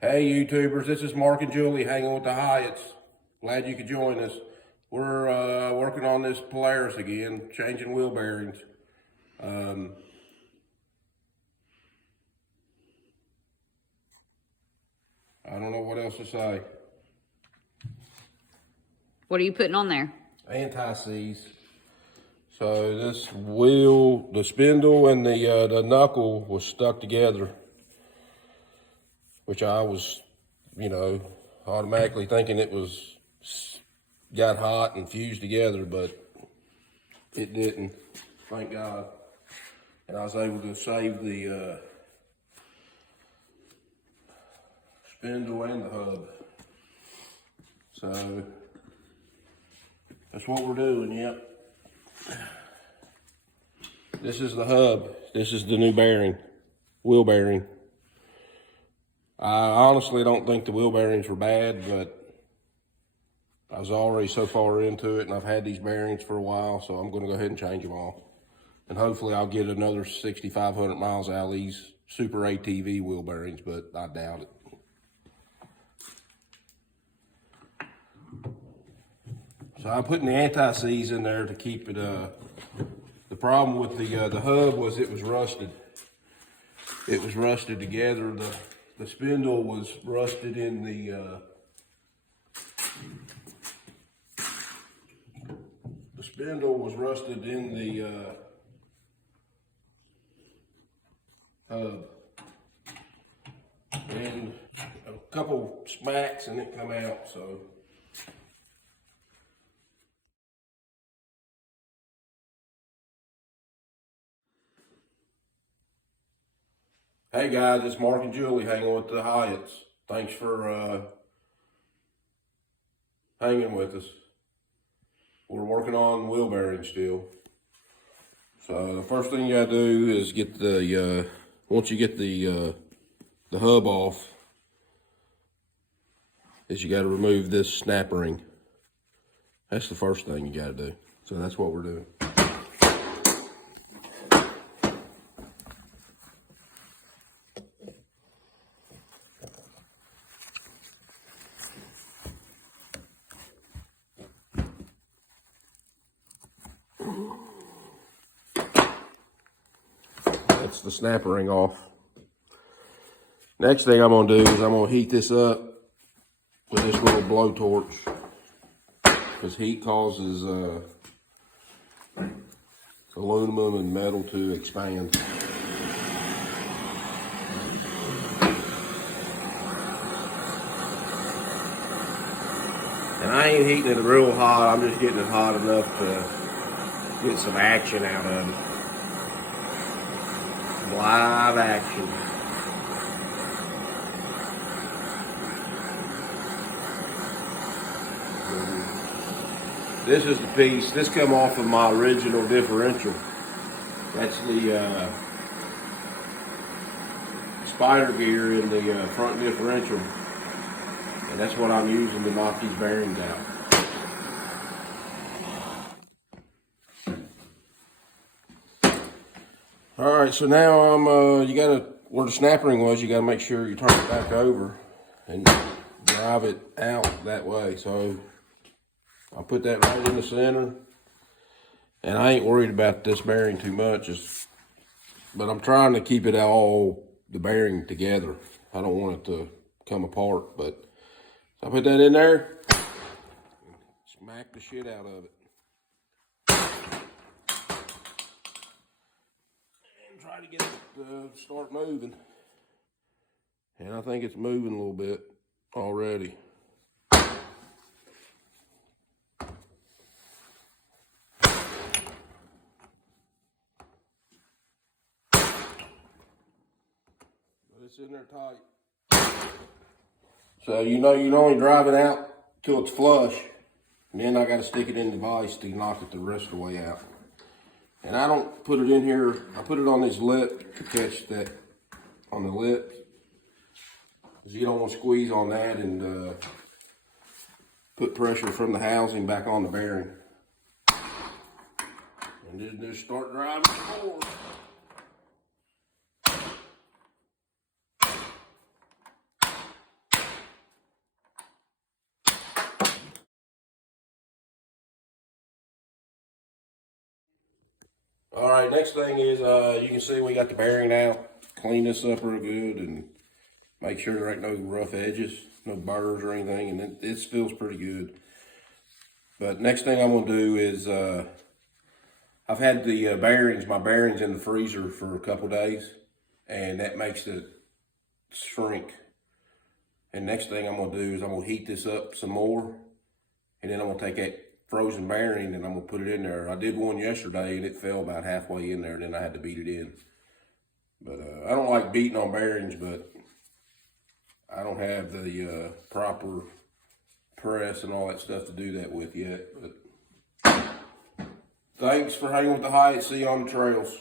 Hey YouTubers, this is Mark and Julie hanging with the Hyatts. Glad you could join us. We're working on this Polaris again, changing wheel bearings. I don't know what else to say. What are you putting on there? Anti-seize. So this wheel, the spindle and the knuckle was stuck together, which I was, automatically thinking it got hot and fused together, but it didn't, thank God. And I was able to save the spindle and the hub. So that's what we're doing, yep. This is the hub. This is the new bearing, wheel bearing. I honestly don't think the wheel bearings were bad, but I was already so far into it and I've had these bearings for a while, so I'm gonna go ahead and change them all. And hopefully I'll get another 6,500 miles out of these super ATV wheel bearings, but I doubt it. So I'm putting the anti-seize in there to keep it, the problem with the hub was it was rusted. It was rusted together. The spindle was rusted in the hub. And a couple smacks and it come out, so. Hey guys, it's Mark and Julie hanging with the Hyatts. Thanks for hanging with us. We're working on wheel bearings still. So the first thing you gotta do is get the, once you get the hub off, is you gotta remove this snap ring. That's the first thing you gotta do. So that's what we're doing. That's the snapper ring off. Next thing I'm gonna do is I'm gonna heat this up with this little blowtorch, because heat causes aluminum and metal to expand. And I ain't heating it real hot, I'm just getting it hot enough to get some action out of it. Live action. This is the piece, this come off of my original differential. That's the spider gear in the front differential. And that's what I'm using to knock these bearings out. All right, so now I'm, where the snap ring was, you gotta make sure you turn it back over and drive it out that way. So I'll put that right in the center. And I ain't worried about this bearing too much, but I'm trying to keep it all, the bearing together. I don't want it to come apart, but so I put that in there, smack the shit out of it. And try to get it to start moving. And I think it's moving a little bit already. It's in there tight. So you only drive it out till it's flush, and then I got to stick it in the vise to knock it the rest of the way out. And I don't put it in here, I put it on this lip to catch that on the lip, because you don't want to squeeze on that and put pressure from the housing back on the bearing. And then just start driving forward. All right, next thing is you can see we got the bearing out. Clean this up real good and make sure there ain't no rough edges, no burrs or anything, and it feels pretty good. But next thing I'm gonna do is I've had the my bearings in the freezer for a couple days, and that makes it shrink. And next thing I'm gonna do is I'm gonna heat this up some more, and then I'm gonna take that frozen bearing and I'm gonna put it in there. I did one yesterday and it fell about halfway in there, then I had to beat it in. But I don't like beating on bearings, but I don't have the proper press and all that stuff to do that with yet. But thanks for hanging with the Hyatt. See you on the trails.